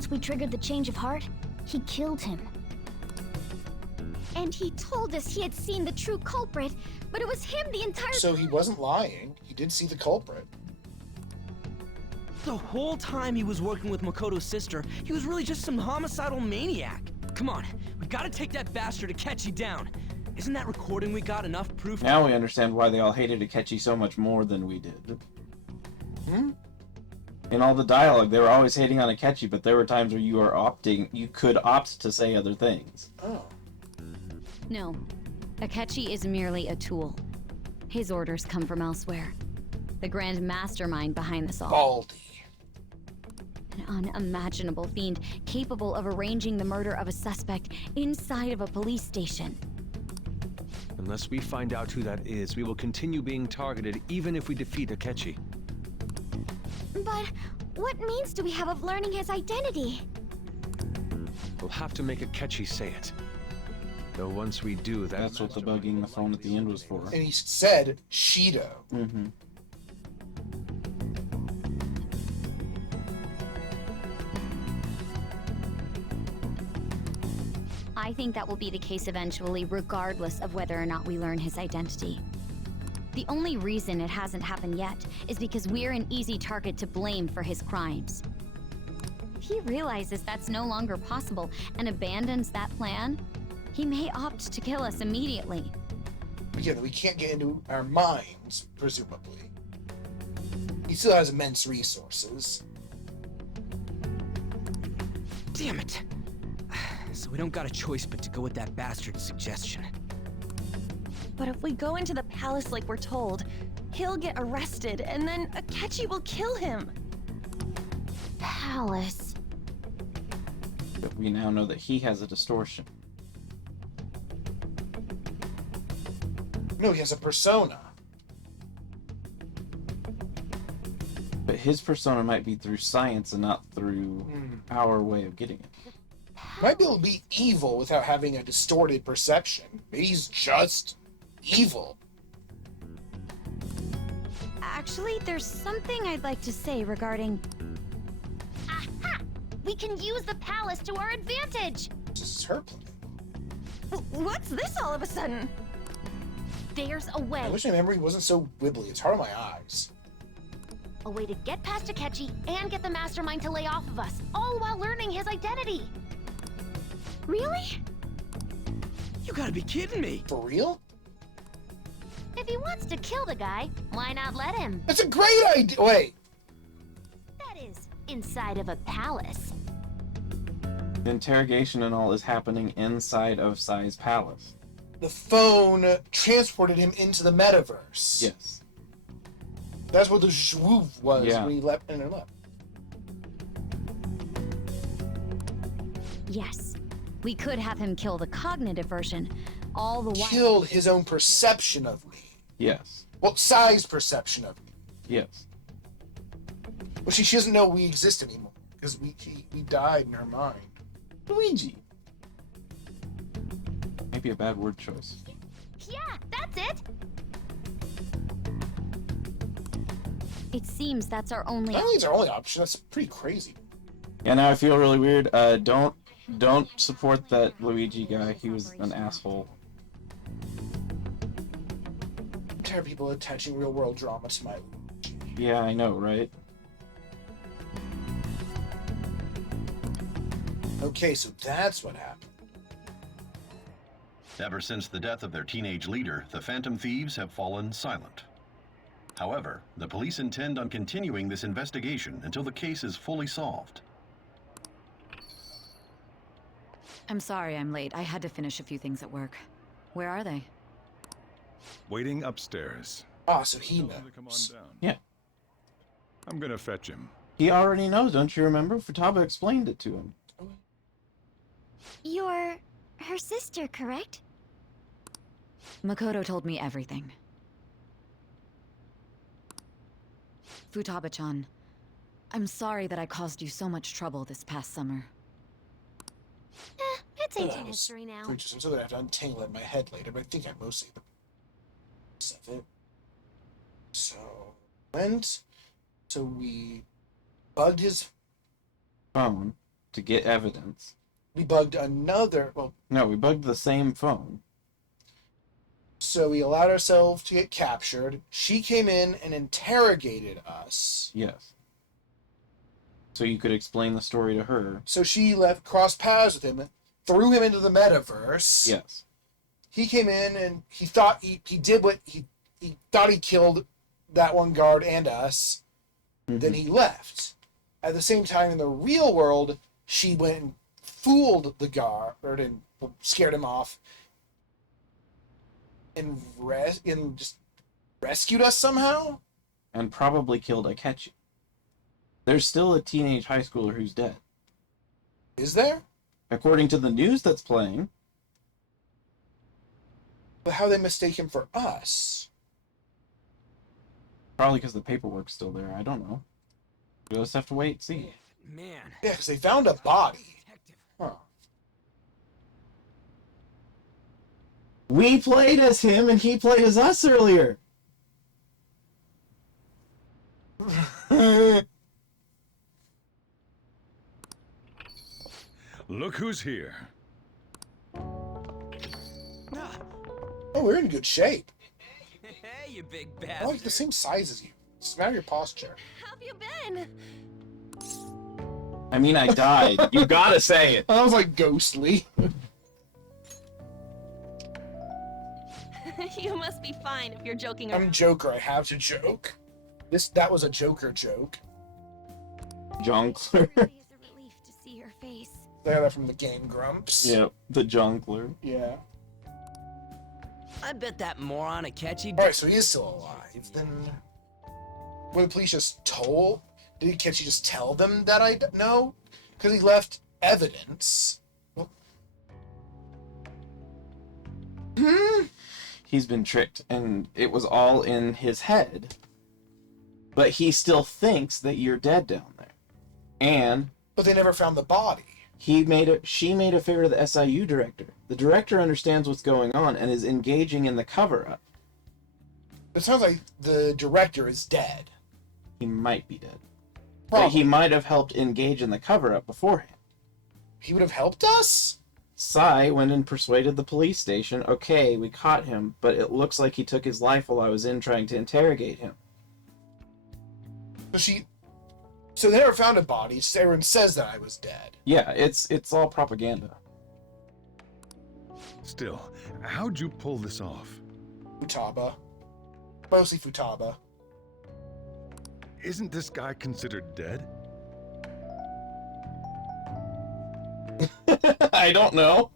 once we triggered the change of heart, he killed him. And he told us he had seen the true culprit, but it was him the entire So he wasn't lying. He did see the culprit. The whole time he was working with Makoto's sister, he was really just some homicidal maniac. Come on, we gotta take that bastard Akechi down. Isn't that recording we got enough proof? Now we understand why they all hated Akechi so much more than we did. In all the dialogue, they were always hating on Akechi, but there were times where you could opt to say other things. Oh. No, Akechi is merely a tool. His orders come from elsewhere. The grand mastermind behind this all. Baldy. An unimaginable fiend capable of arranging the murder of a suspect inside of a police station. Unless we find out who that is, we will continue being targeted even if we defeat Akechi. But what means do we have of learning his identity? We'll have to make Akechi say it. Though once we do, That's what the bugging the phone at the end was for. And he said Shido. Mm-hmm. I think that will be the case eventually, regardless of whether or not we learn his identity. The only reason it hasn't happened yet is because we're an easy target to blame for his crimes. If he realizes that's no longer possible and abandons that plan, he may opt to kill us immediately. Yeah, we can't get into our minds, presumably. He still has immense resources. Damn it! So we don't got a choice but to go with that bastard's suggestion. But if we go into the palace like we're told, he'll get arrested, and then Akechi will kill him. Palace. But we now know that he has a distortion. No, he has a persona. But his persona might be through science and not through our way of getting it. Might be able to be evil without having a distorted perception. Maybe he's just evil. Actually, there's something I'd like to say regarding... Aha! We can use the palace to our advantage! This is her plan. What's this all of a sudden? There's a way. I wish my memory wasn't so wibbly. It's hard on my eyes. A way to get past Akechi and get the mastermind to lay off of us, all while learning his identity. Really? You gotta be kidding me! For real? If he wants to kill the guy, why not let him? That's a great idea! Wait. That is, inside of a palace. The interrogation and all is happening inside of Sai's palace. The phone transported him into the metaverse. Yes. That's what the zhwoof was when he left and left. Yes, we could have him kill the cognitive version, all the while... Killed his own perception of me. Yes. Well, Sai's perception of me. Yes. Well, she doesn't know we exist anymore because we died in her mind. Luigi. Maybe a bad word choice. Yeah, that's it! It seems that's our only... I don't think it's our only option. That's pretty crazy. Yeah, now I feel really weird. Don't support that Luigi guy. He was an asshole. I'm tired of people attaching real world drama to my... Yeah, I know, right? Okay, so that's what happened. Ever since the death of their teenage leader, the Phantom Thieves have fallen silent. However, the police intend on continuing this investigation until the case is fully solved. I'm sorry I'm late. I had to finish a few things at work. Where are they? Waiting upstairs. Ah, so he Tell them to come on knows. down. Yeah. I'm gonna fetch him. He already knows, don't you remember? Futaba explained it to him. You're her sister, correct? Makoto told me everything. Futaba-chan, I'm sorry that I caused you so much trouble this past summer. It's ancient history now. I'm so gonna have to untangle it in my head later, but I think I mostly of it. So we bugged his Phone. to get evidence. We bugged another. Well, No, we bugged the same phone. so we allowed ourselves to get captured. She came in and interrogated us. Yes. So you could explain the story to her. So she crossed paths with him, threw him into the metaverse. Yes. He came in and he thought he did what he thought he killed that one guard and us. Then he left. At the same time, in the real world, she went and fooled the guard and scared him off, and just rescued us somehow. And probably killed Akechi. There's still a teenage high schooler who's dead. Is there? According to the news that's playing. But how they mistake him for us? Probably because the paperwork's still there. I don't know. We'll just have to wait and see. Man. Yeah, because they found a body. Huh. We played as him and he played as us earlier. Look who's here. Oh, we're in good shape. Hey, you big I bastard. like the same size as you. It's a matter of your posture. How have you been? I mean, I died. You gotta say it. I was like ghostly. You must be fine if you're joking I'm around. Joker. I have to joke. That was a Joker joke. Jonkler. It really is a relief to see your face. They got that from the Game Grumps. Yep, the Jonkler. Yeah. I bet that moron Akechi. Alright, so he is still alive. Then, were the police just told? Can't you just tell them that I know? Because he left evidence. He's been tricked, and it was all in his head. But he still thinks that you're dead down there. And But they never found the body. she made a favor to the SIU director. The director understands what's going on and is engaging in the cover-up. It sounds like the director is dead. He might be dead. Probably. But he might have helped engage in the cover-up beforehand. He would have helped us? Sai went and persuaded the police station, okay, we caught him, but it looks like he took his life while I was in trying to interrogate him. So they never found a body. Everyone says that I was dead. Yeah, it's all propaganda. Still, how'd you pull this off? Futaba. Mostly Futaba. Isn't this guy considered dead? I don't know.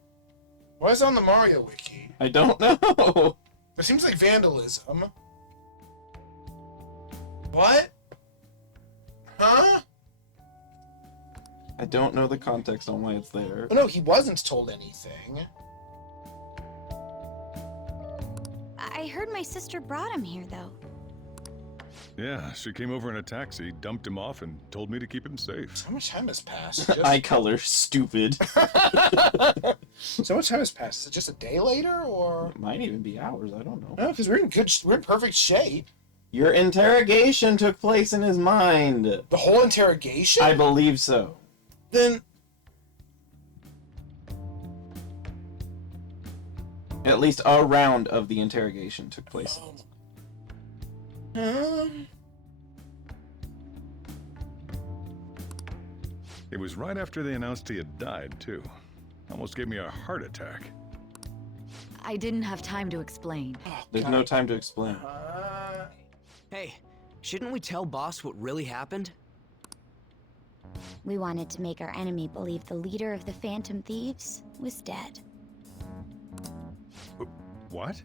Why is it on the Mario Wiki? I don't know. It seems like vandalism. What? Huh? I don't know the context on why it's there. Oh no, he wasn't told anything. I heard my sister brought him here, though. Yeah, she came over in a taxi, dumped him off, and told me to keep him safe. How much time has passed? Eye color, stupid. So much time has passed. Is it just a day later, or? It might even be hours, I don't know. No, because we're in perfect shape. Your interrogation took place in his mind. The whole interrogation? I believe so. Then... At least a round of the interrogation took place. It was right after they announced he had died, too. Almost gave me a heart attack. I didn't have time to explain. There's no time to explain. Hey, shouldn't we tell boss what really happened? We wanted to make our enemy believe the leader of the Phantom Thieves was dead. What?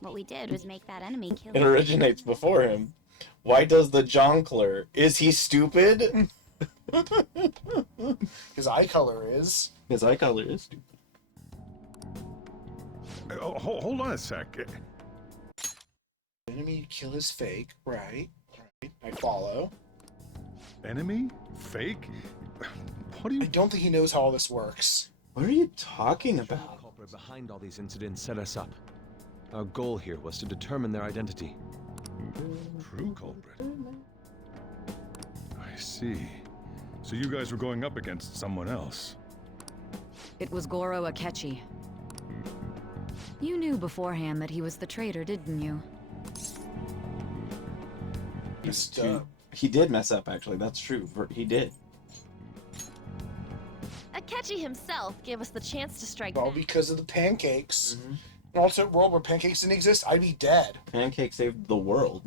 What we did was make that enemy kill It originates before him. Why does the Jonkler? Is he stupid? His eye color is. His eye color is stupid. Oh, hold on a sec. Enemy kill is fake, right? I follow. Enemy? Fake? What do you... I don't think he knows how all this works. What are you talking The about? culprit behind all these incidents set us up. Our goal here was to determine their identity. True culprit. I see. So you guys were going up against someone else. It was Goro Akechi. You knew beforehand that he was the traitor, didn't you? Messed up. He did mess up, actually. That's true. He did. Akechi himself gave us the chance to strike All back. because of the pancakes. In an alternate world where pancakes didn't exist, I'd be dead. Pancake saved the world.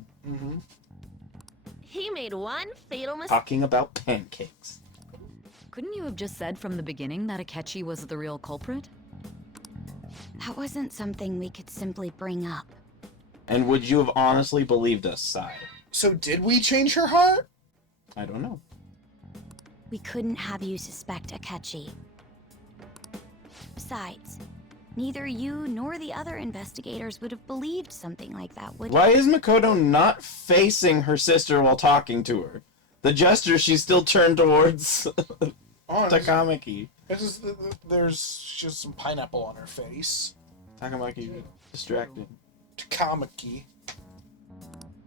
He made one fatal mistake. Talking about pancakes. Couldn't you have just said from the beginning that Akechi was the real culprit? That wasn't something we could simply bring up. And would you have honestly believed us, Sai? So did we change her heart? I don't know. We couldn't have you suspect Akechi. Besides, neither you nor the other investigators would have believed something like that, would Why is Makoto not facing her sister while talking to her? The gesture, she's still turned towards Takamaki. There's just some pineapple on her face. Takamaki distracted. Takamaki.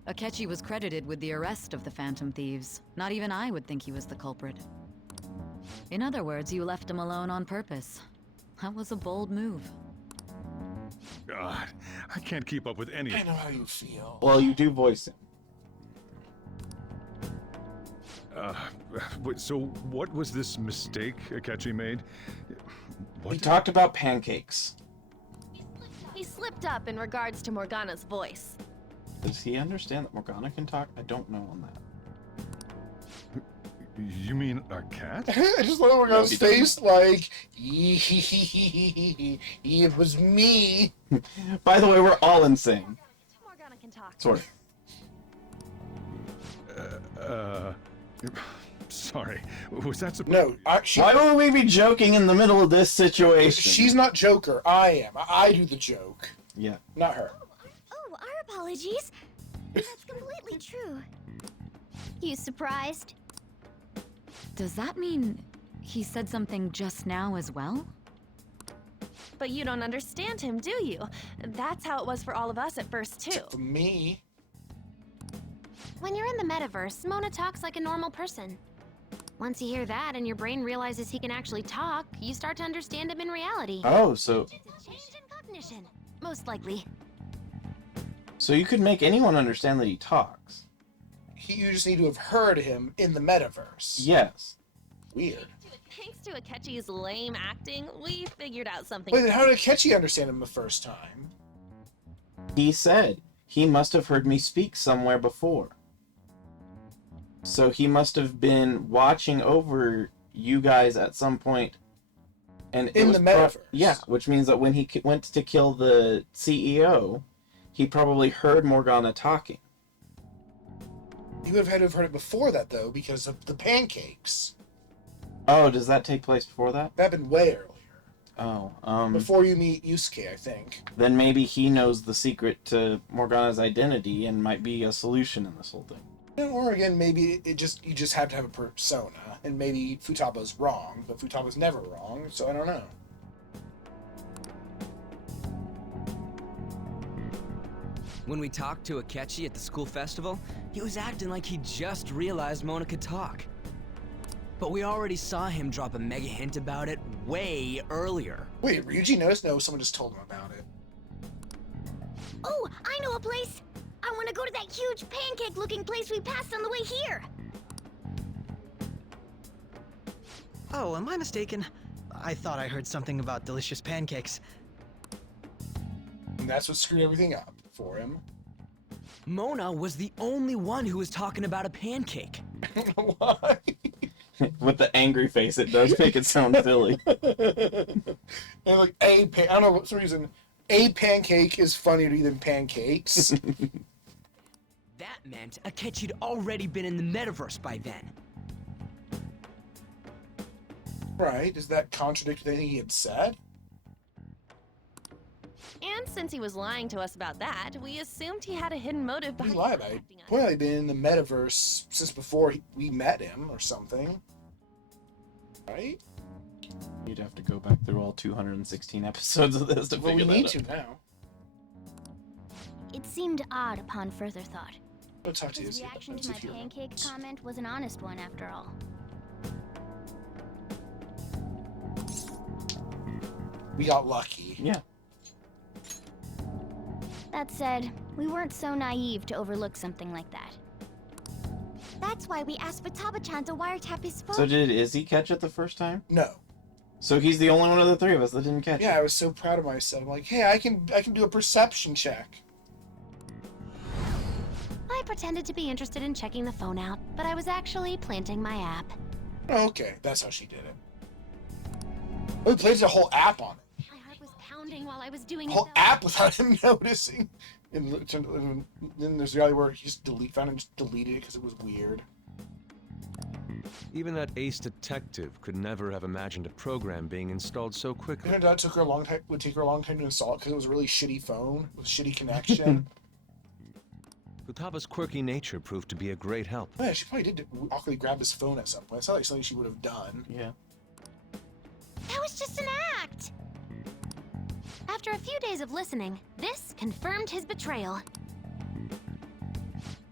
Akechi was credited with the arrest of the Phantom Thieves. Not even I would think he was the culprit. In other words, you left him alone on purpose. That was a bold move. God, I can't keep up with any. I know how you feel. Well, you do voice him. So what was this mistake Akechi made? We talked about pancakes. He slipped up in regards to Morgana's voice. Does he understand that Morgana can talk? I don't know on that. You mean a cat? I just love Morgana's he face, like, it was me. By the way, we're all insane. Morgana can talk. Sort Uh, sorry. Was that supposed No, Why would we be joking in the middle of this situation? She's not Joker. I am. I do the joke. Yeah. Not her. Oh, our apologies. That's completely true. You surprised? Does that mean he said something just now as well? But you don't understand him, do you? That's how it was for all of us at first, too. For me. When you're in the metaverse, Mona talks like a normal person. Once you hear that and your brain realizes he can actually talk, you start to understand him in reality. Oh, so It's a change in cognition, most likely. you could make anyone understand that he talks. You just need to have heard him in the metaverse. Yes. Weird. Thanks to Akechi's lame acting, we figured out something. Wait, then how did Akechi understand him the first time? He said he must have heard me speak somewhere before. So he must have been watching over you guys at some point. And it In was the metaverse. Yeah, which means that when he went to kill the CEO, he probably heard Morgana talking. You would have had to have heard it before that, though, because of the pancakes. Oh, does that take place before that? That happened way earlier. Oh, Before you meet Yusuke, I think. then maybe he knows the secret to Morgana's identity and might be a solution in this whole thing. Or again, maybe you just have to have a persona, and maybe Futaba's wrong, but Futaba's never wrong, so I don't know. When we talked to Akechi at the school festival, he was acting like he just realized Mona could talk. But we already saw him drop a mega hint about it way earlier. Wait, Ryuji noticed? No, someone just told him about it. Oh, I know a place! I want to go to that huge pancake-looking place we passed on the way here! Oh, am I mistaken? I thought I heard something about delicious pancakes. And that's what screwed everything up for him. Mona was the only one who was talking about a pancake. I don't know why. With the angry face, it does make it sound silly. And like, I don't know, for some reason, a pancake is funnier than pancakes. That meant Akechi'd already been in the metaverse by then. Right, does that contradict anything he had said? And since he was lying to us about that, we assumed he had a hidden motive He behind lied about it. contacting us. Well, he'd been in the metaverse since before we met him or something. Right? You'd have to go back through all 216 episodes of this to Well, we figure need that to out. now. It seemed odd upon further thought. I'll talk to you. His reaction to my pancake comment was an honest one after all. we got lucky. Yeah. That said, we weren't so naive to overlook something like that. That's why we asked Futaba-chan to wiretap his phone. So did Izzy catch it the first time? No. So he's the only one of the three of us that didn't catch it. Yeah, I was so proud of myself. I'm like, hey, I can do a perception check. I pretended to be interested in checking the phone out, but I was actually planting my app. Oh, okay, that's how she did it. Oh, he plays a whole app on it. My heart was pounding while I was doing A it. whole though. app without him noticing. And then there's the other where he just found and just deleted it because it was weird. Even that ace detective could never have imagined a program being installed so quickly. And that would take her a long time to install it because it was a really shitty phone with a shitty connection. Futaba's quirky nature proved to be a great help. Yeah, she probably did awkwardly grab his phone at some point. It's not like something she would have done. Yeah. That was just an act! After a few days of listening, this confirmed his betrayal.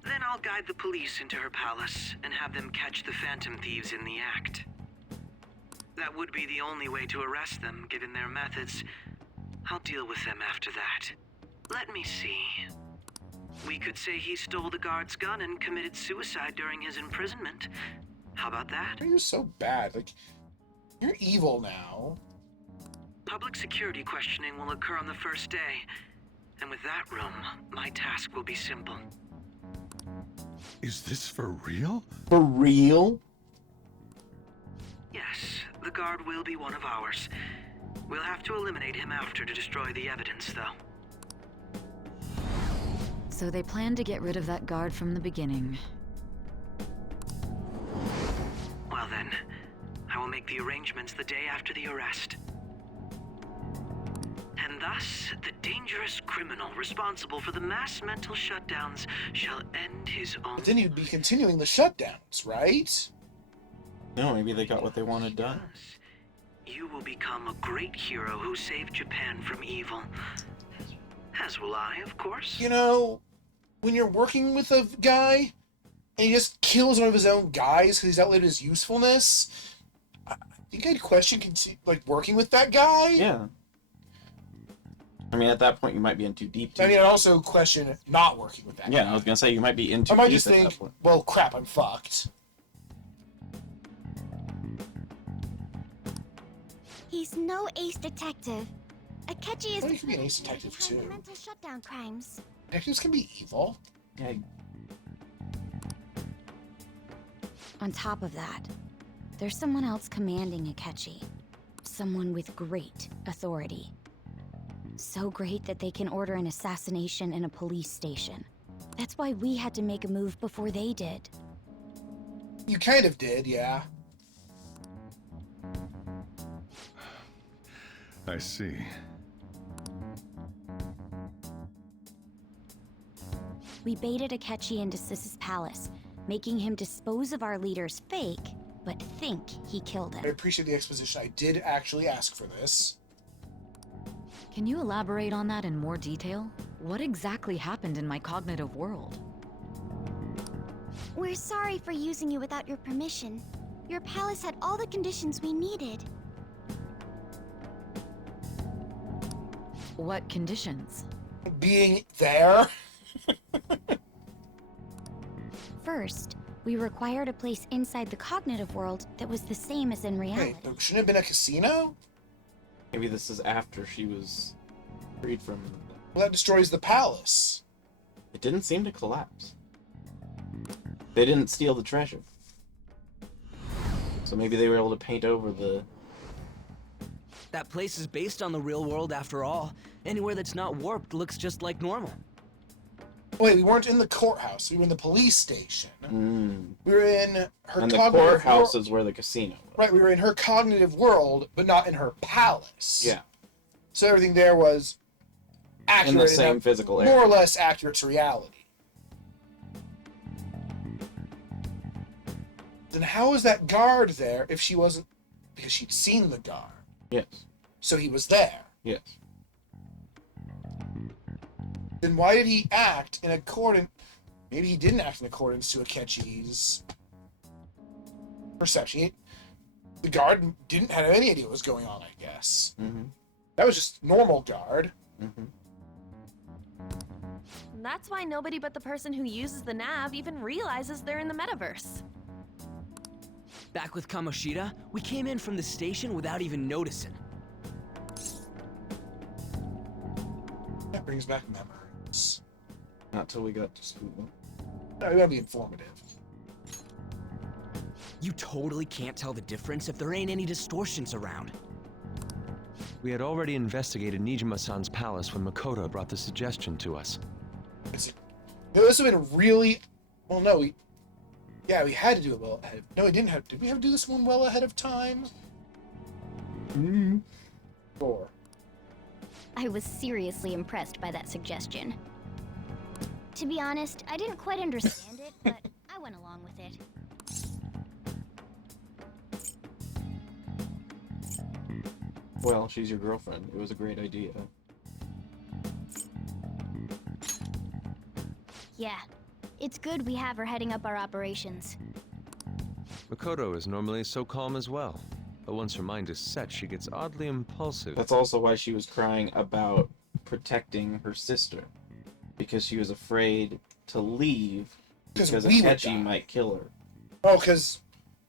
Then I'll guide the police into her palace and have them catch the Phantom Thieves in the act. That would be the only way to arrest them, given their methods. I'll deal with them after that. Let me see. We could say he stole the guard's gun and committed suicide during his imprisonment. How about that? Why are you so bad? Like, you're evil now. Public security questioning will occur on the first day. And with that room, my task will be simple. Is this for real? For real? Yes, the guard will be one of ours. We'll have to eliminate him after to destroy the evidence, though. So they planned to get rid of that guard from the beginning. Well then, I will make the arrangements the day after the arrest. And thus, the dangerous criminal responsible for the mass mental shutdowns shall end his own... But then you'd be continuing the shutdowns, right? No, maybe they got what they wanted done. You will become a great hero who saved Japan from evil. As will I, of course. You know, when you're working with a guy and he just kills one of his own guys because he's outlived his usefulness, I think I'd question working with that guy. Yeah. I mean, at that point, you might be in too deep. I mean, I'd also question not working with that guy. Yeah, I was gonna say you might be in too I might deep just at think, that point. well, crap, I'm fucked. He's no ace detective. Akechi is Well, he could be an ace detective, too. mental shutdown crimes. Detectives can be evil. Yeah. On top of that, there's someone else commanding Akechi. Someone with great authority. So great that they can order an assassination in a police station. That's why we had to make a move before they did. You kind of did, yeah. I see. We baited Akechi into Sis's palace, making him dispose of our leader's fake, but think he killed I him. appreciate the exposition. I did actually ask for this. Can you elaborate on that in more detail? What exactly happened in my cognitive world? We're sorry for using you without your permission. Your palace had all the conditions we needed. What conditions? Being there. First, we required a place inside the cognitive world that was the same as in reality. Wait, shouldn't it have been a casino? Maybe this is after she was freed from... Well, that destroys the palace. It didn't seem to collapse. They didn't steal the treasure. So maybe they were able to paint over the... That place is based on the real world after all. Anywhere that's not warped looks just like normal. Wait, we weren't in the courthouse. We were in the police station. We were in her And the cognitive courthouse world. is where the casino was. Right, we were in her cognitive world, but not in her palace. Yeah. So everything there was accurate. In the same enough- physical more area. or less accurate to reality. Then how is that guard there if she wasn't... Because she'd seen the guard. Yes. So he was there. Yes. Then why did he act in accordance... Maybe he didn't act in accordance to Akechi's perception. The guard didn't have any idea what was going on, I guess. Mm-hmm. That was just normal guard. Mm-hmm. That's why nobody but the person who uses the nav even realizes they're in the metaverse. Back with Kamoshida, we came in from the station without even noticing. That brings back memories. Not till we got to school. No, we gotta be informative. You totally can't tell the difference if there ain't any distortions around. We had already investigated Nijima-san's palace when Makoto brought the suggestion to us. This would have been really... Well, no, we had to do it well ahead of... No, we didn't have... Did we have to do this one well ahead of time? Mm-hmm. 4. I was seriously impressed by that suggestion. To be honest, I didn't quite understand it, but I went along with it. Well, she's your girlfriend. It was a great idea. Yeah, it's good we have her heading up our operations. Makoto is normally so calm as well, but once her mind is set, she gets oddly impulsive. That's also why she was crying about protecting her sister. Because she was afraid to leave because we would Akechi die. might kill her. Oh, because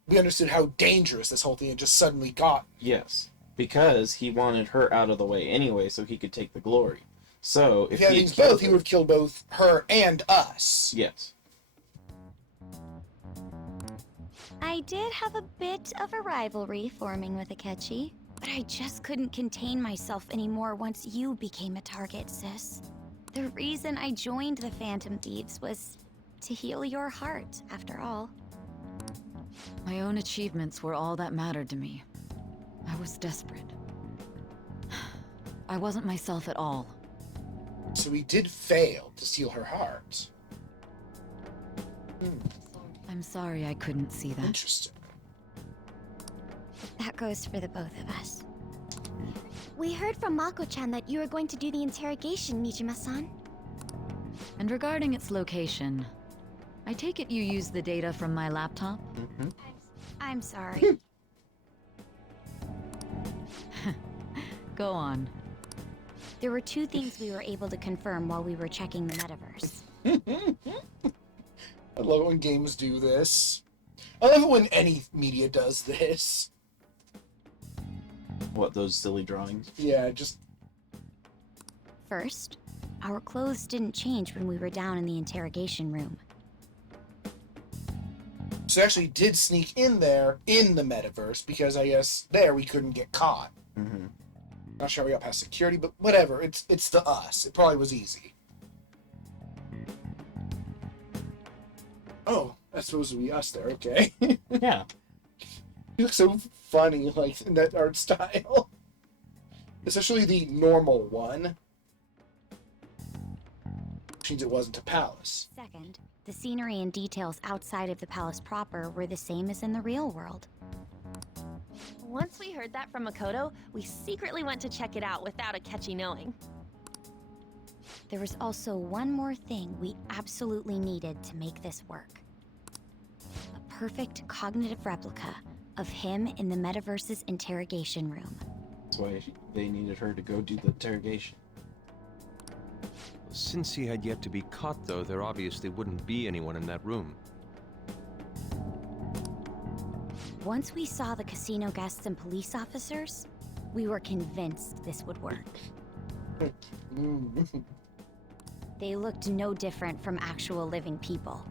we understood how dangerous this whole thing had just suddenly got. Yes. Because he wanted her out of the way anyway so he could take the glory. So, If he had had these killed both, he her- would have killed both her and us. Yes. I did have a bit of a rivalry forming with Akechi, but I just couldn't contain myself anymore once you became a target, sis. The reason I joined the Phantom Thieves was to heal your heart, after all. My own achievements were all that mattered to me. I was desperate. I wasn't myself at all. So we did fail to steal her heart. I'm sorry I couldn't see that. Interesting. That goes for the both of us. We heard from Mako-chan that you were going to do the interrogation, Nijima-san. And regarding its location, I take it you used the data from my laptop? Mm-hmm. I'm sorry. Go on. There were 2 things we were able to confirm while we were checking the metaverse. I love it when games do this. I love it when any media does this. What, those silly drawings? Yeah, just... First, our clothes didn't change when we were down in the interrogation room. So actually did sneak in there in the metaverse because I guess there we couldn't get caught. Mm-hmm. Not sure how we got past security, but whatever. It's the us. It probably was easy. Oh, that's supposed to be us there. Okay. Yeah. You look so funny, like, in that art style. Especially the normal one. Which means it wasn't a palace. Second, the scenery and details outside of the palace proper were the same as in the real world. Once we heard that from Makoto, we secretly went to check it out without Akechi knowing. There was also one more thing we absolutely needed to make this work. A perfect cognitive replica of him in the metaverse's interrogation room. That's why they needed her to go do the interrogation. Since he had yet to be caught, though, there obviously wouldn't be anyone in that room. Once we saw the casino guests and police officers, we were convinced this would work. They looked no different from actual living people.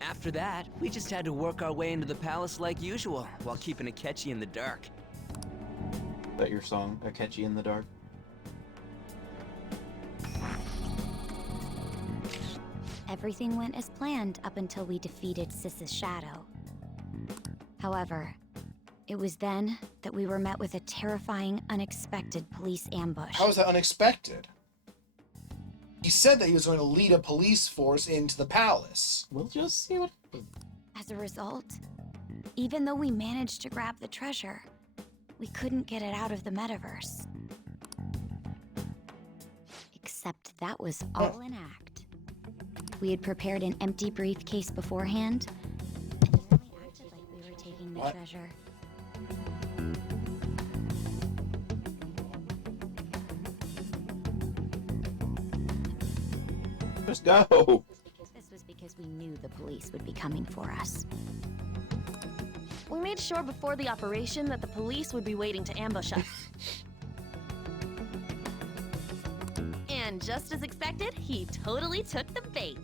After that, we just had to work our way into the palace like usual, while keeping Akechi in the dark. Is that your song, Akechi in the Dark? Everything went as planned up until we defeated Sis's shadow. However, it was then that we were met with a terrifying, unexpected police ambush. How was that unexpected? He said that he was going to lead a police force into the palace. We'll just see what happens. As a result, even though we managed to grab the treasure, we couldn't get it out of the metaverse. Except that was all an act. We had prepared an empty briefcase beforehand, and merely acted like we were taking the treasure. Just go. This was because we knew the police would be coming for us. We made sure before the operation that the police would be waiting to ambush us. And just as expected, he totally took the bait.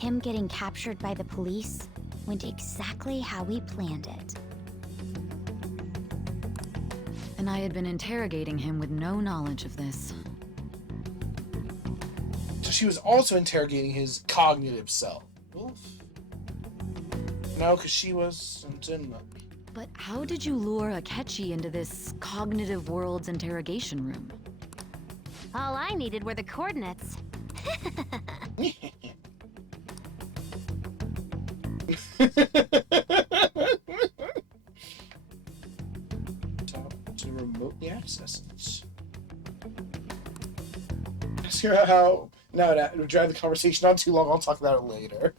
Him getting captured by the police went exactly how we planned it. And I had been interrogating him with no knowledge of this. So she was also interrogating his cognitive self. Oof. No, because she wasn't in them. But how did you lure Akechi into this cognitive world's interrogation room? All I needed were the coordinates. To remotely access it. Ask her how. No, to drag the conversation on too long. I'll talk about it later.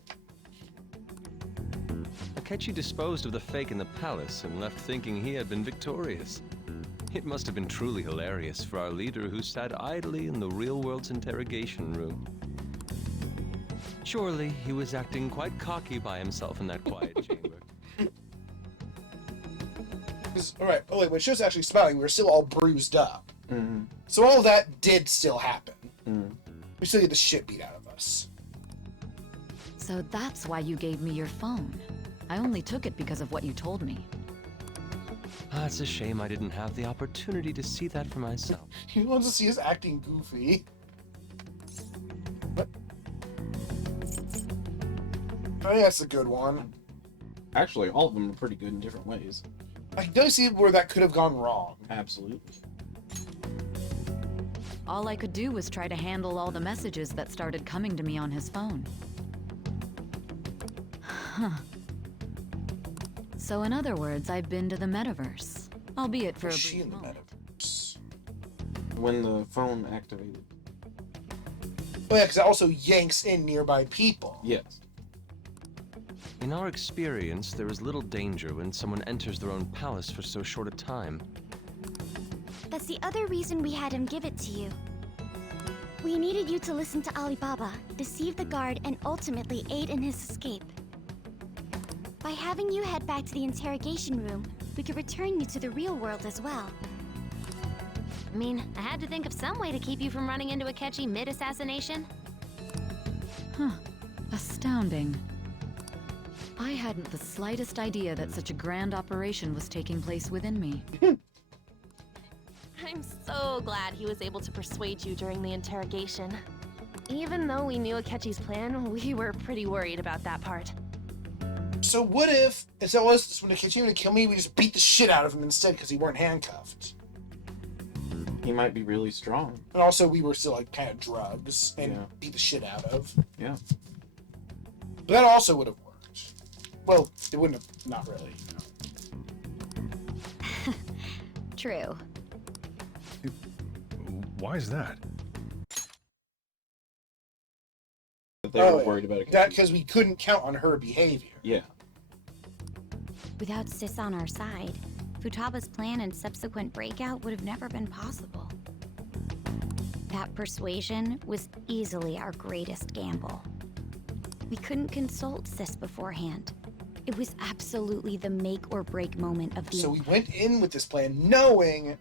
Akechi disposed of the fake in the palace and left thinking he had been victorious. It must have been truly hilarious for our leader who sat idly in the real world's interrogation room. Surely he was acting quite cocky by himself in that quiet chamber. Alright, oh wait, when she was actually smiling, we were still all bruised up. Mm-hmm. So all of that did still happen. Mm. We still get the shit beat out of us. So that's why you gave me your phone. I only took it because of what you told me. It's a shame I didn't have the opportunity to see that for myself. He wants to see us acting goofy. But I think that's a good one. Actually, all of them are pretty good in different ways. I can definitely see where that could have gone wrong. Absolutely. All I could do was try to handle all the messages that started coming to me on his phone. Huh. So in other words, I've been to the metaverse. Albeit for a She brief in the moment. metaverse. When the phone activated. Oh yeah, because it also yanks in nearby people. Yes. In our experience, there is little danger when someone enters their own palace for so short a time. That's the other reason we had him give it to you. We needed you to listen to Alibaba, deceive the guard, and ultimately aid in his escape. By having you head back to the interrogation room, we could return you to the real world as well. I mean, I had to think of some way to keep you from running into Akechi mid-assassination. Huh. Astounding. I hadn't the slightest idea that such a grand operation was taking place within me. I'm so glad he was able to persuade you during the interrogation. Even though we knew Akechi's plan, we were pretty worried about that part. So what if, instead of us when they continue to kill me, we just beat the shit out of him instead because he weren't handcuffed? He might be really strong. And also we were still like kind of drugs and Yeah. beat the shit out of. Yeah. But that also would have worked. Well, it wouldn't have, not really. True. Why is that? But they were worried about it. That because we couldn't count on her behavior. Yeah. Without Sis on our side, Futaba's plan and subsequent breakout would have never been possible. That persuasion was easily our greatest gamble. We couldn't consult Sis beforehand. It was absolutely the make or break moment of the So we went in with this plan knowing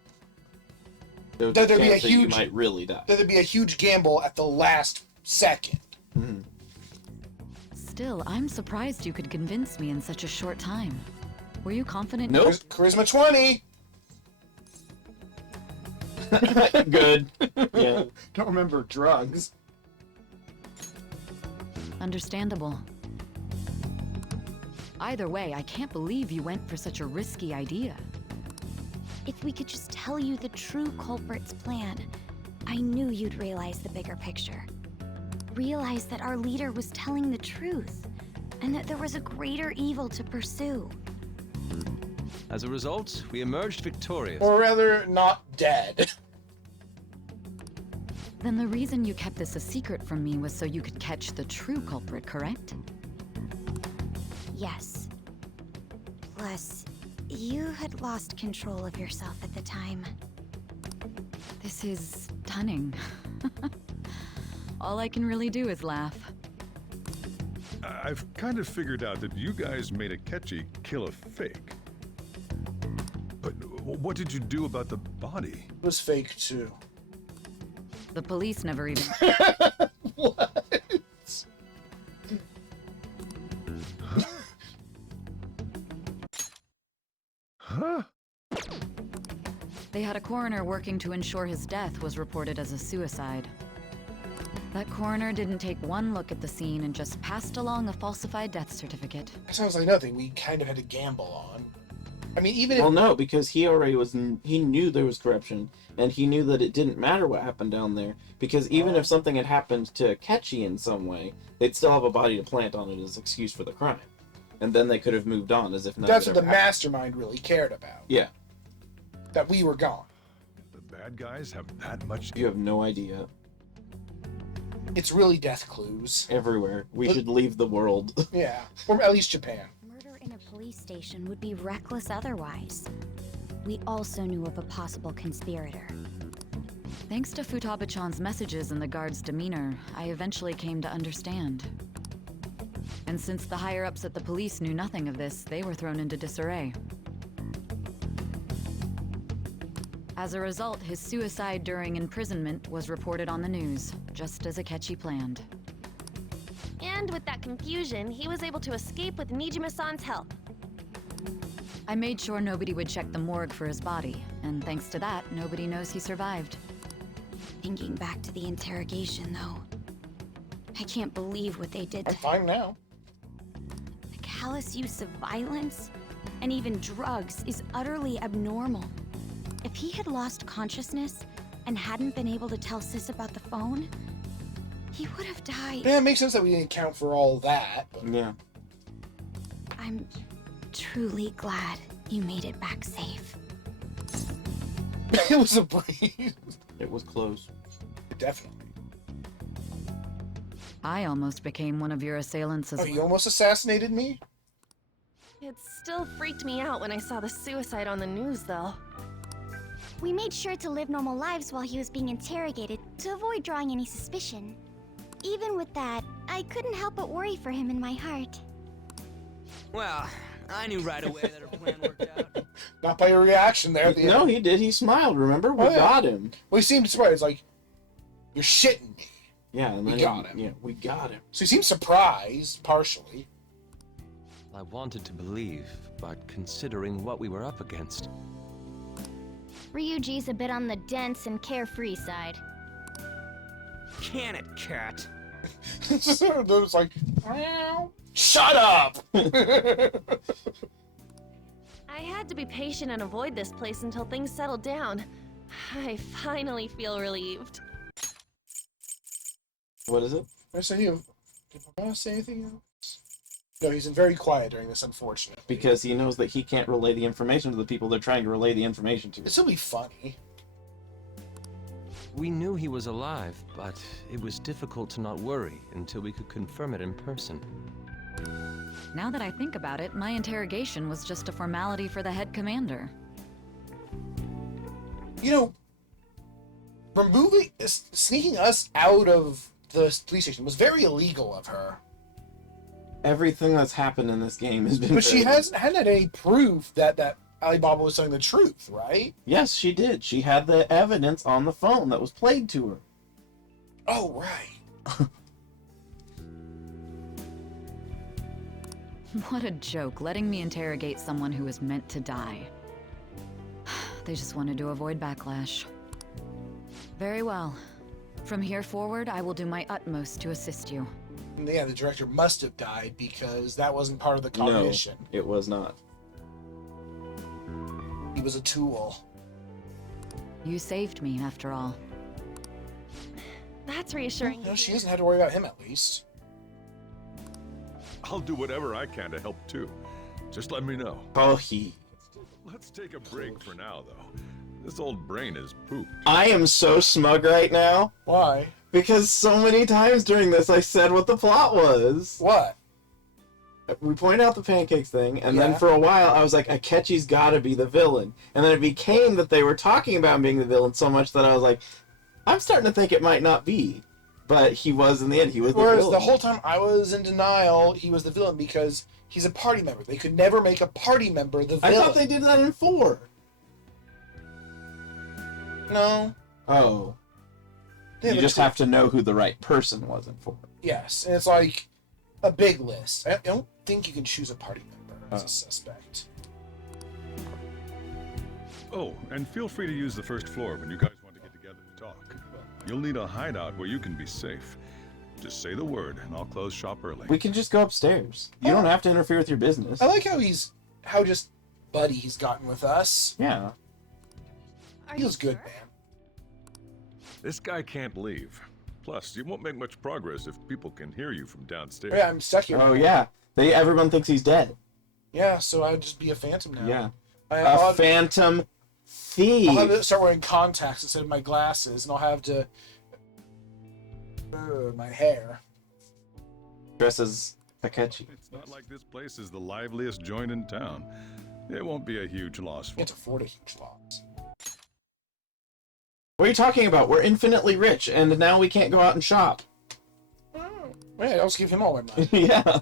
There's that a there'd be a chance that you huge might really die. that there'd be a huge gamble at the last second. Mm-hmm. Still, I'm surprised you could convince me in such a short time. Were you confident? Nope. Charisma 20. Good. Yeah. Don't remember drugs. Understandable. Either way, I can't believe you went for such a risky idea. If we could just tell you the true culprit's plan, I knew you'd realize the bigger picture. Realize that our leader was telling the truth, and that there was a greater evil to pursue. As a result, we emerged victorious. Or rather, not dead. Then the reason you kept this a secret from me was so you could catch the true culprit, correct? Yes. Plus, you had lost control of yourself at the time. This is stunning. All I can really do is laugh. I've kind of figured out that you guys made a Akechi kill a fake. But what did you do about the body? It was fake too. The police never even... What? Huh? They had a coroner working to ensure his death was reported as a suicide. That coroner didn't take one look at the scene and just passed along a falsified death certificate. That sounds like nothing we kind of had to gamble on. I mean, even if... Well, no, because he already was... He knew there was corruption, and he knew that it didn't matter what happened down there, because even if something had happened to Akechi in some way, they'd still have a body to plant on it as an excuse for the crime. And then they could have moved on as if nothing That's what the ever happened. mastermind really cared about. Yeah. That we were gone. The bad guys have that much... You have no idea. It's really death clues. Everywhere. We should leave the world. Yeah. Or at least Japan. Murder in a police station would be reckless otherwise. We also knew of a possible conspirator. Thanks to Futaba-chan's messages and the guard's demeanor, I eventually came to understand. And since the higher-ups at the police knew nothing of this, they were thrown into disarray. As a result, his suicide during imprisonment was reported on the news, just as Akechi planned. And with that confusion, he was able to escape with Nijima-san's help. I made sure nobody would check the morgue for his body, and thanks to that, nobody knows he survived. Thinking back to the interrogation, though, I can't believe what they did to I'm fine now. The callous use of violence and even drugs is utterly abnormal. If he had lost consciousness and hadn't been able to tell Sis about the phone, he would have died. Yeah, it makes sense that we didn't account for all that. But... Yeah. I'm truly glad you made it back safe. It was a breeze. It was close. Definitely. I almost became one of your assailants as Oh, well. you almost assassinated me? It still freaked me out when I saw the suicide on the news, though. We made sure to live normal lives while he was being interrogated to avoid drawing any suspicion. Even with that, I couldn't help but worry for him in my heart. Well, I knew right away that her plan worked out. Not by your reaction there. At the No, end. he did. He smiled, remember? We Oh, yeah. got him. Well, he seemed surprised. Like, you're shitting me. Yeah, and We then got him. Yeah, we got him. So he seemed surprised, partially. I wanted to believe, but considering what we were up against, Ryuji's a bit on the dense and carefree side. Can it, cat? It was like, shut up! I had to be patient and avoid this place until things settled down. I finally feel relieved. What is it? I say you. Did I say anything else? No, he's been very quiet during this, unfortunately. Because he knows that he can't relay the information to the people they're trying to relay the information to. This will be funny. we knew he was alive, but it was difficult to not worry until we could confirm it in person. Now that I think about it, my interrogation was just a formality for the head commander. You know, sneaking us out of the police station was very illegal of her. Everything that's happened in this game has been. But she very- hadn't had any proof that Alibaba was telling the truth, right? Yes, she did. She had the evidence on the phone that was played to her. Oh, right. What a joke, letting me interrogate someone who was meant to die. They just wanted to avoid backlash. Very well. From here forward, I will do my utmost to assist you. And yeah, the director must have died because that wasn't part of the cognition. No, it was not. He was a tool. You saved me, after all. That's reassuring. No, she doesn't have to worry about him, at least. I'll do whatever I can to help too. Just let me know. Oh, Let's take a break for now, though. This old brain is pooped. I am so smug right now. Why? Because so many times during this I said what the plot was. What? we pointed out the pancakes thing, and then Yeah. for a while I was like, Akechi's gotta be the villain. And then it became that they were talking about him being the villain so much that I was like, I'm starting to think it might not be. But he was, in the end, he was the Whereas villain. the whole time I was in denial, he was the villain because he's a party member. They could never make a party member the villain. I thought they did that in 4. No. Oh. Yeah, You but just it's- have to know who the right person was in 4. Yes, and it's like a big list. I don't think you can choose a party member as Oh. a suspect. Oh, and feel free to use the first floor when you guys want to get together to talk. You'll need a hideout where you can be safe. Just say the word, and I'll close shop early. We can just go upstairs. You don't have to interfere with your business. I like how just buddy he's gotten with us. Yeah. Feels good, man. This guy can't leave. Plus, you won't make much progress if people can hear you from downstairs. Yeah, I'm stuck here. Oh, yeah. Everyone thinks he's dead. Yeah, so I'd just be a phantom now. Yeah. I'll A phantom thief. I'll have to start wearing contacts instead of my glasses, and I'll have to... my hair. Dresses Akechi. It's not like this place is the liveliest joint in town. It won't be a huge loss for Can't afford a huge loss. What are you talking about? We're infinitely rich, and now we can't go out and shop. Yeah, I'll just give him all my money. Yeah.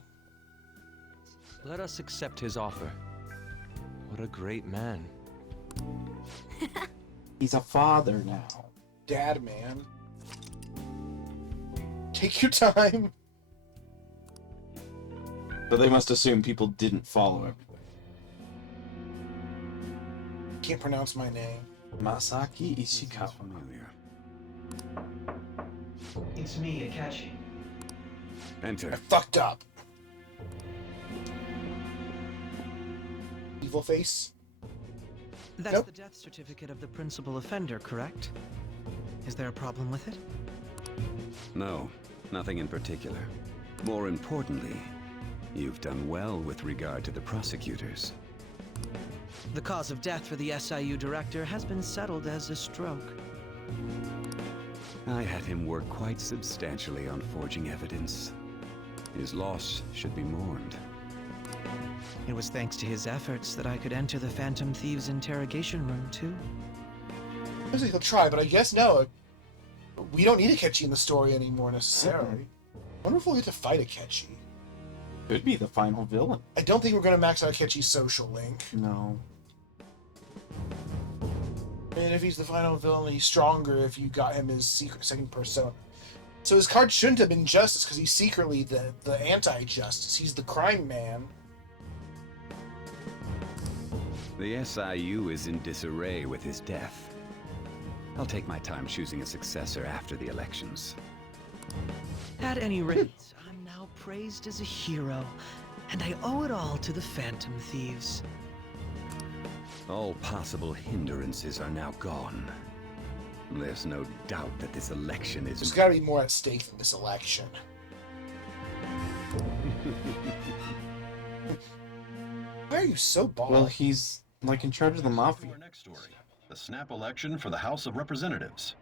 Let us accept his offer. What a great man. He's a father now. Dad, man. Take your time. But they must assume people didn't follow everything. Can't pronounce my name. Masaki Ishikawa. It's me, Akechi. I fucked up. Evil face. That's Nope. the death certificate of the principal offender, correct? Is there a problem with it? No, nothing in particular. More importantly, you've done well with regard to the prosecutors. The cause of death for the SIU director has been settled as a stroke. I had him work quite substantially on forging evidence. His loss should be mourned. It was thanks to his efforts that I could enter the Phantom Thieves' interrogation room, too. I was like, he'll try, but I guess no. We don't need Akechi in the story anymore necessarily. I wonder if we'll get to fight Akechi. Could be the final villain. I don't think we're going to max out Akechi's social link. No. And if he's the final villain, he's stronger if you got him his secret second persona. So his card shouldn't have been Justice because he's secretly the anti-justice. He's the crime man. The SIU is in disarray with his death. I'll take my time choosing a successor after the elections. At any rate, I'm now praised as a hero, and I owe it all to the Phantom Thieves. All possible hindrances are now gone. There's no doubt that this election is... There's got to be more at stake than this election. Why are you so bald? Well, he's like in charge of the mafia. Our next story, the snap election for the House of Representatives.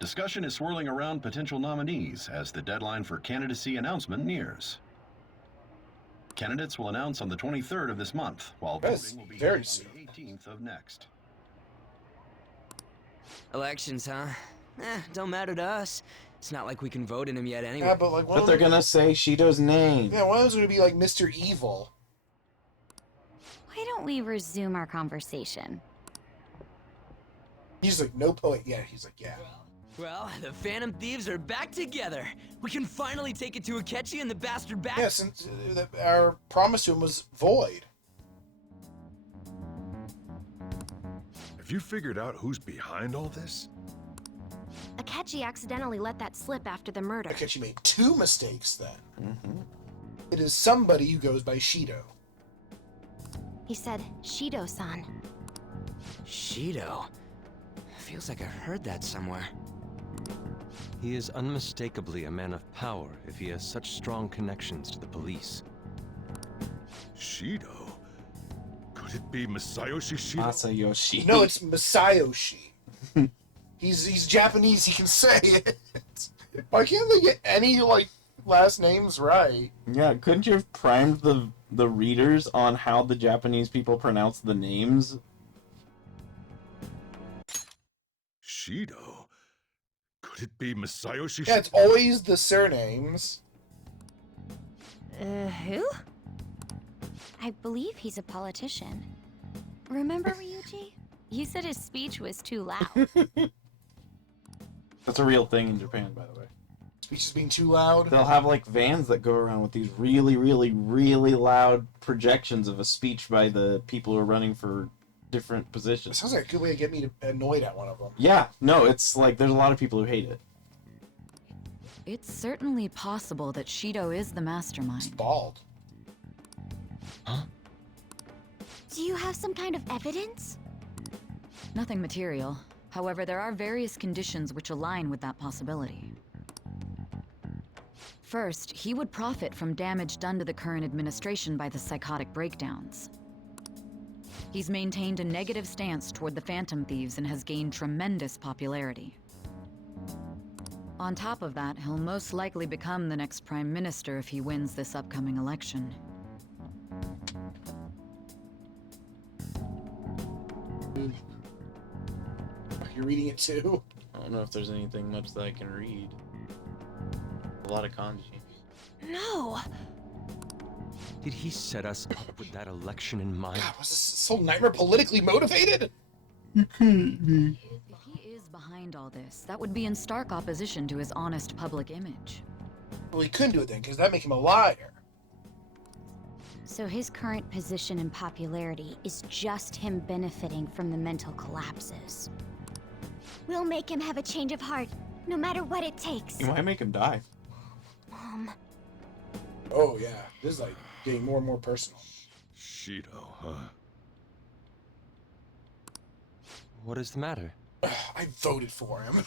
Discussion is swirling around potential nominees as the deadline for candidacy announcement nears. Candidates will announce on the 23rd of this month, while That's voting will be very held soon. on the 18th of next. Elections, huh? Don't matter to us. It's not like we can vote in them yet anyway. Yeah, but like one But of they're them, gonna say Shido's name. yeah, one of those would be like Mr. Evil. Why don't we resume our conversation? He's like, nope. Oh wait, yeah. He's like, yeah. Well, the Phantom Thieves are back together. We can finally take it to Akechi and the bastard back. Yeah, since our promise to him was void. Have you figured out who's behind all this? Akechi accidentally let that slip after the murder. Akechi made 2 mistakes then. Mm-hmm. It is somebody who goes by Shido. He said, Shido-san. Shido. Feels like I heard that somewhere. He is unmistakably a man of power if he has such strong connections to the police. Shido? Could it be Masayoshi Shido? Masayoshi. No, it's Masayoshi. he's Japanese. He can say it. Why can't they get any like last names right. Yeah, couldn't you have primed the readers on how the Japanese people pronounce the names? Shido? Could it be Masayoshi? Yeah, it's always the surnames. Who? I believe he's a politician. Remember, Ryuji? You said his speech was too loud. That's a real thing in Japan, by the way. Speeches being too loud. They'll have like vans that go around with these really, really, really loud projections of a speech by the people who are running for different It positions. sounds like a good way to get me annoyed at one of them. Yeah, no, it's like there's a lot of people who hate it. It's certainly possible that Shido is the mastermind. It's bald. Do you have some kind of evidence? Nothing material. However, there are various conditions which align with that possibility. First, he would profit from damage done to the current administration by the psychotic breakdowns. He's maintained a negative stance toward the Phantom Thieves and has gained tremendous popularity. On top of that, he'll most likely become the next Prime Minister if he wins this upcoming election. You're reading it too? I don't know if there's anything much that I can read. A lot of kanji. No. Did he set us up with that election in mind? God, was this whole nightmare politically motivated? You can't be. If he is behind all this, that would be in stark opposition to his honest public image. Well, he couldn't do it then, because that'd make him a liar. So his current position and popularity is just him benefiting from the mental collapses. We'll make him have a change of heart, no matter what it takes. You might make him die. Mom. Oh, yeah. This is like getting more and more personal. Shido, huh? What is the matter? I voted for him.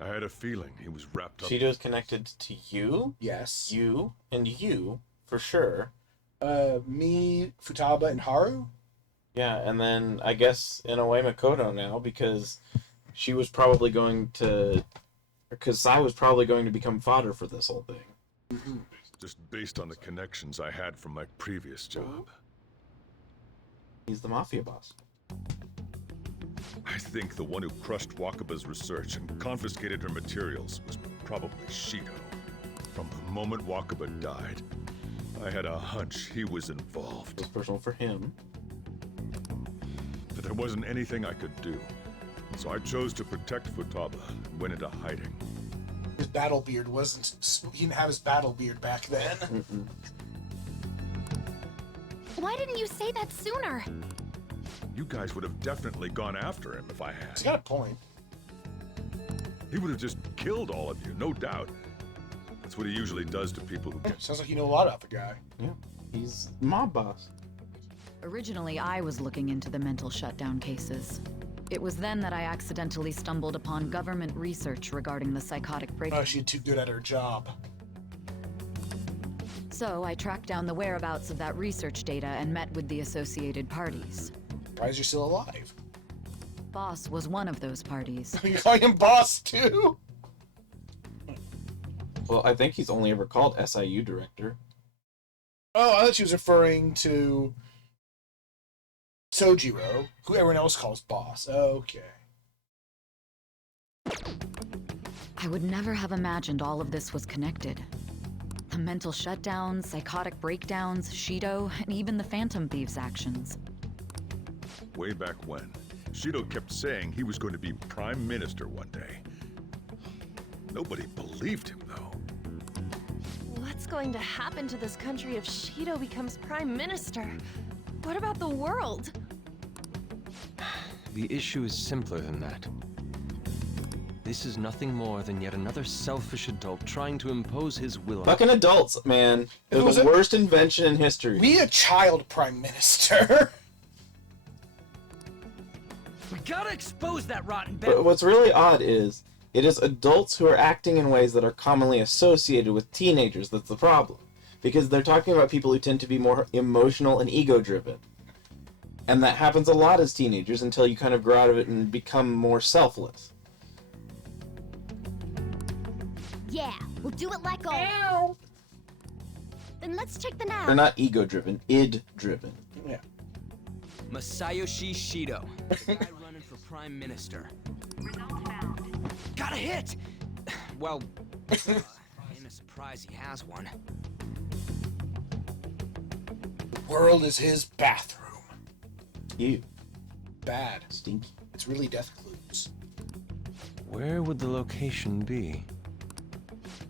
I had a feeling he was wrapped up. Shido's connected to you, Yes. you, and you, for sure. Me, Futaba, and Haru? Yeah, and then I guess in a way Makoto now, because she was probably going to, because Sai was probably going to become fodder for this whole thing. Just based on the connections I had from my previous job. He's the mafia boss. I think the one who crushed Wakaba's research and confiscated her materials was probably Shido. From the moment Wakaba died, I had a hunch he was involved. It was personal for him. But there wasn't anything I could do. So I chose to protect Futaba and went into hiding. His battle beard wasn't... He didn't have his battle beard back then. Why didn't you say that sooner? You guys would have definitely gone after him if I had. He's got a point. He would have just killed all of you, no doubt. That's what he usually does to people who... Sounds like you know a lot about the guy. Yeah, he's mob boss. Originally, I was looking into the mental shutdown cases. It was then that I accidentally stumbled upon government research regarding the psychotic breakdown. Oh, she's too good at her job. So I tracked down the whereabouts of that research data and met with the associated parties. Surprised you're still alive. Boss was one of those parties. You're calling him boss, too? Well, I think he's only ever called SIU director. Oh, I thought she was referring to Sojiro, who everyone else calls boss. Okay. I would never have imagined all of this was connected. The mental shutdowns, psychotic breakdowns, Shido, and even the Phantom Thieves' actions. Way back when, Shido kept saying he was going to be Prime Minister one day. Nobody believed him, though. What's going to happen to this country if Shido becomes Prime Minister? What about the world? The issue is simpler than that. This is nothing more than yet another selfish adult trying to impose his will on... Fucking adults, man. They're the worst invention in history. We need a child prime minister. We gotta expose that rotten But what's really odd is, it is adults who are acting in ways that are commonly associated with teenagers that's the problem. Because they're talking about people who tend to be more emotional and ego-driven. And that happens a lot as teenagers until you kind of grow out of it and become more selfless. Yeah, do it like a... Then let's check the nav. They're not ego-driven, id-driven. Yeah. Masayoshi Shido, the guy running for Prime Minister. Got a hit! Well, ain't a surprise he has one. The world is his bathroom. Ew. Bad. Stinky. It's really death clues. Where would the location be?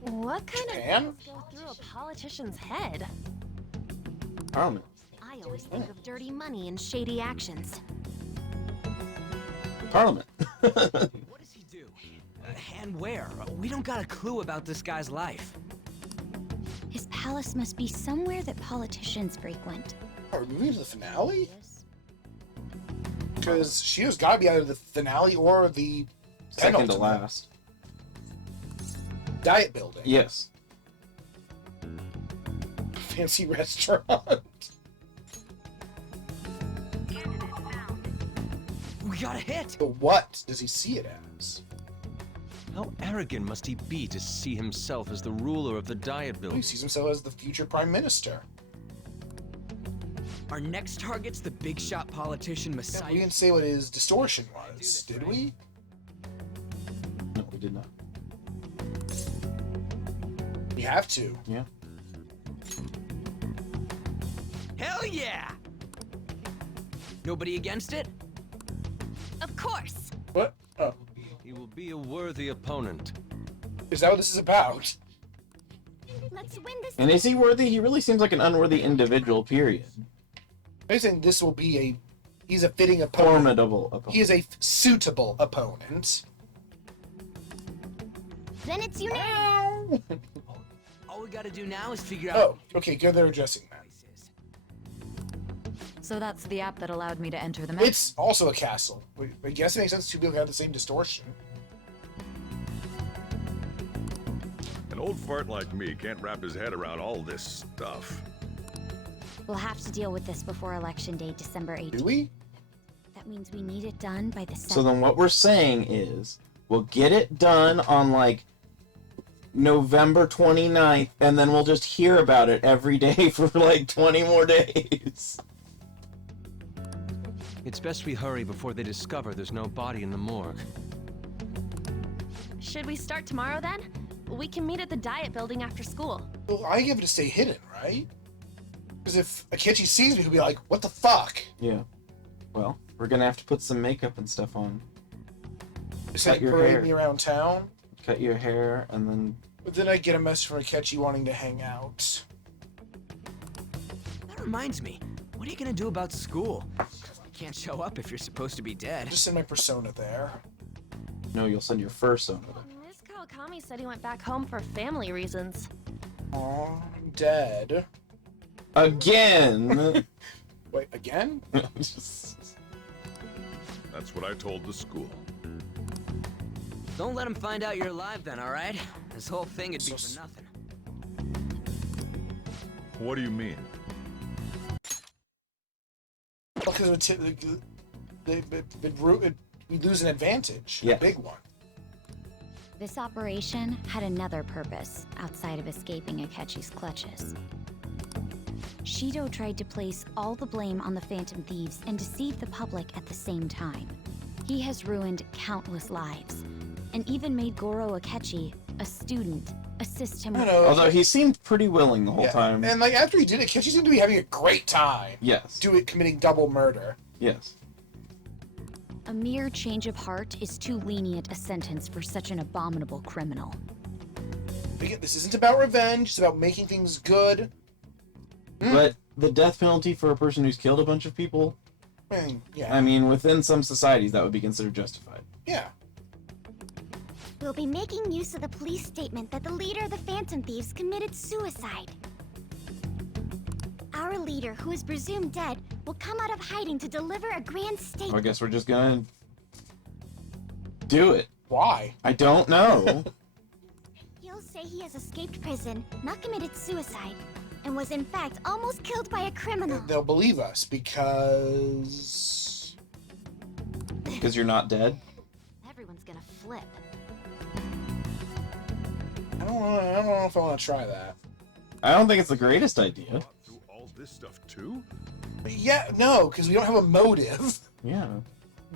What kind Japan? of things go through a politician's head? Parliament. I always think of dirty money and shady actions. Parliament. What does he do? And where? We don't got a clue about this guy's life. His palace must be somewhere that politicians frequent. Are we moving to the finale? Because Shido's got to be either the finale or the Second to penultimate. last. Diet building. Yes. Fancy restaurant. We got a hit! But what does he see it as? How arrogant must he be to see himself as the ruler of the Diet He Building? sees himself as the future prime minister. Our next target's the big shot politician We Masayoshi. didn't say what his distortion was, did we? No, we did not. We have to. Yeah. Hell yeah! Nobody against it? Of course! What? Oh. He will be a worthy opponent. Is that what this is about? Let's win this. And is he worthy? He really seems like an unworthy individual, period. I'm saying this will be a... He's a fitting opponent. Formidable opponent. He is a suitable opponent. Then it's unanimous. All we gotta do now is figure out... Oh, okay, good they're addressing that. So that's the app that allowed me to enter the map. It's also a castle. I guess it makes sense two people have the same distortion. An old fart like me can't wrap his head around all this stuff. We'll have to deal with this before Election Day, December 18th. Do we? That means we need it done by the 7th. So then what we're saying is, we'll get it done on, like, November 29th, and then we'll just hear about it every day for, like, 20 more days. It's best we hurry before they discover there's no body in the morgue. Should we start tomorrow then? We can meet at the Diet Building after school. Well, I give it to stay hidden, right? Because if Akechi sees me, he'll be like, what the fuck? Yeah. Well, we're gonna have to put some makeup and stuff on. Just Cut like your parade hair. me around town. Cut your hair, and then... But then I get a message from Akechi wanting to hang out. That reminds me, what are you gonna do about school? You can't show up if you're supposed to be dead. Just send my persona there. No, you'll send your fursona. Miss Kawakami said he went back home for family reasons. Aw, I'm dead. Again! Wait, again? That's what I told the school. Don't let him find out you're alive then, alright? This whole thing would be for nothing. What do you mean? Because we lose an advantage. Yeah. A big one. This operation had another purpose outside of escaping Akechi's clutches. Shido tried to place all the blame on the Phantom Thieves and deceive the public at the same time. He has ruined countless lives, and even made Goro Akechi, a student, assist him with... Although he seemed pretty willing the whole Yeah. time. And like after he did it, Akechi seemed to be having a great time. Yes. Committing double murder. Yes. A mere change of heart is too lenient a sentence for such an abominable criminal. Again, this isn't about revenge, it's about making things good. But the death penalty for a person who's killed a bunch of people, Yeah. I mean, within some societies that would be considered justified. Yeah. We'll be making use of the police statement that the leader of the Phantom Thieves committed suicide. Our leader, who is presumed dead, will come out of hiding to deliver a grand I statement. guess we're just gonna do it. Why? I don't know. He'll say he has escaped prison, not committed suicide, and was in fact almost killed by a criminal. They'll believe us because... Because you're not dead? Everyone's gonna flip. don't know if I want to try that. I don't think it's the greatest idea. Through all this stuff too? Yeah, no, because we don't have a motive. Yeah.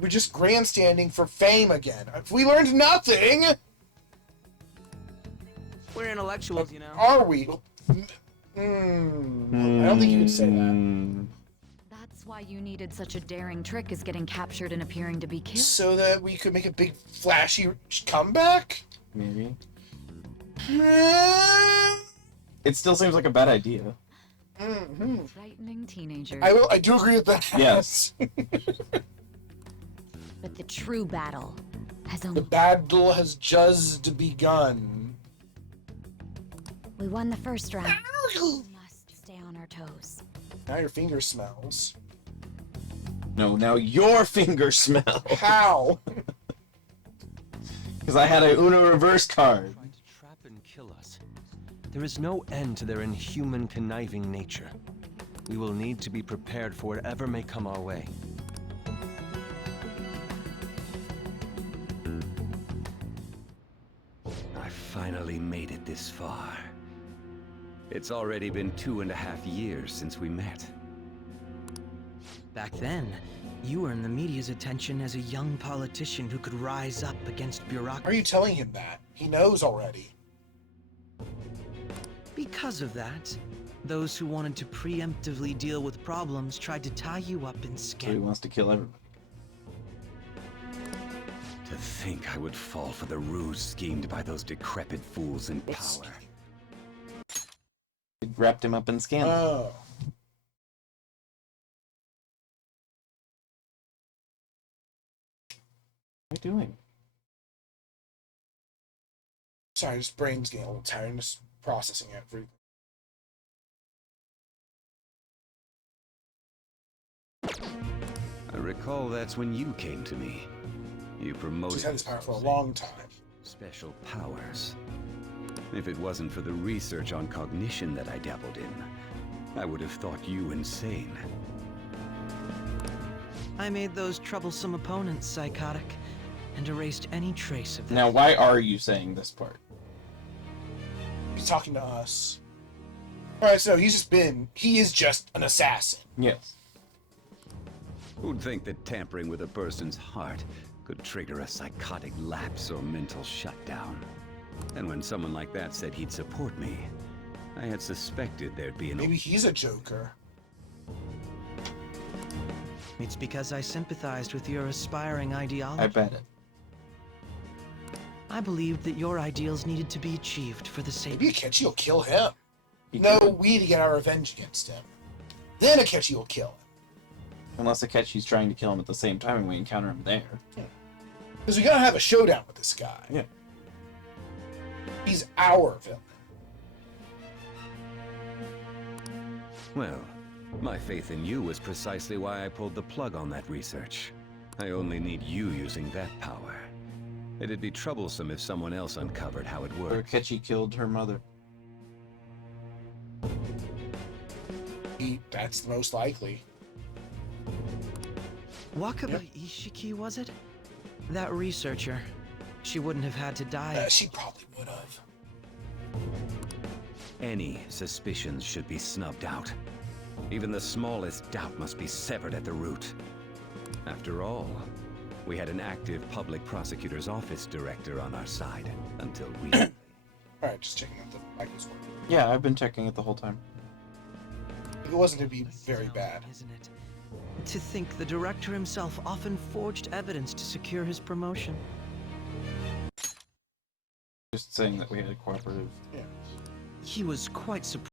We're just grandstanding for fame again. If we learned nothing, We're intellectuals, you know. are we? I don't think you could say that. That's why you needed such a daring trick as getting captured and appearing to be killed. So that we could make a big flashy comeback? Maybe. It still seems like a bad idea. Frightening teenager. I do agree with that. Yes. But the true battle has The only... battle has just begun. We won the first round. We must stay on our toes. Now your finger smells. No, now your finger smells. How? Because I had a Uno reverse card. Trying to trap and kill us. There is no end to their inhuman, conniving nature. We will need to be prepared for whatever may come our way. I finally made it this far. It's already been 2.5 years since we met. Back then, you earned the media's attention as a young politician who could rise up against bureaucracy. Are you telling him that? He knows already. Because of that, those who wanted to preemptively deal with problems tried to tie you up in So he scandal. wants to kill everybody. To think I would fall for the ruse schemed by those decrepit fools in power. It wrapped him up in scandal. Oh. What are you doing? Sorry, just brain's getting a little tired. I'm just processing everything. I recall that's when you came to me. You promoted She's had this power for a long time. special powers. If it wasn't for the research on cognition that I dabbled in, I would have thought you insane. I made those troublesome opponents psychotic and erased any trace of them. Now, why are you saying this part? He's talking to us. Alright, so he is just an assassin. Yes. Who'd think that tampering with a person's heart could trigger a psychotic lapse or mental shutdown? And when someone like that said he'd support me, I had suspected there'd be an... Maybe he's a joker. It's because I sympathized with your aspiring ideology. I bet it. I believed that your ideals needed to be achieved for the sake... Maybe Akechi will kill him. He No, could. we need to get our revenge against him. Then Akechi will kill him. Unless Akechi's trying to kill him at the same time and we encounter him there. Because we gotta have a showdown with this guy. Yeah. He's our villain. Well, my faith in you was precisely why I pulled the plug on that research. I only need you using that power. It'd be troublesome if someone else uncovered how it Or works. Akechi killed her mother. That's most likely. Wakaba Ishiki, was it? That researcher. She wouldn't have had to die. She probably would have. Any suspicions should be snubbed out. Even the smallest doubt must be severed at the root. After all, we had an active public prosecutor's office director on our side until recently. Alright, just checking out the Michael's work. Yeah, I've been checking it the whole time. It wasn't to be very bad. Isn't it? To think the director himself often forged evidence to secure his promotion. Just saying that we had a cooperative. Yeah. He was quite surprised.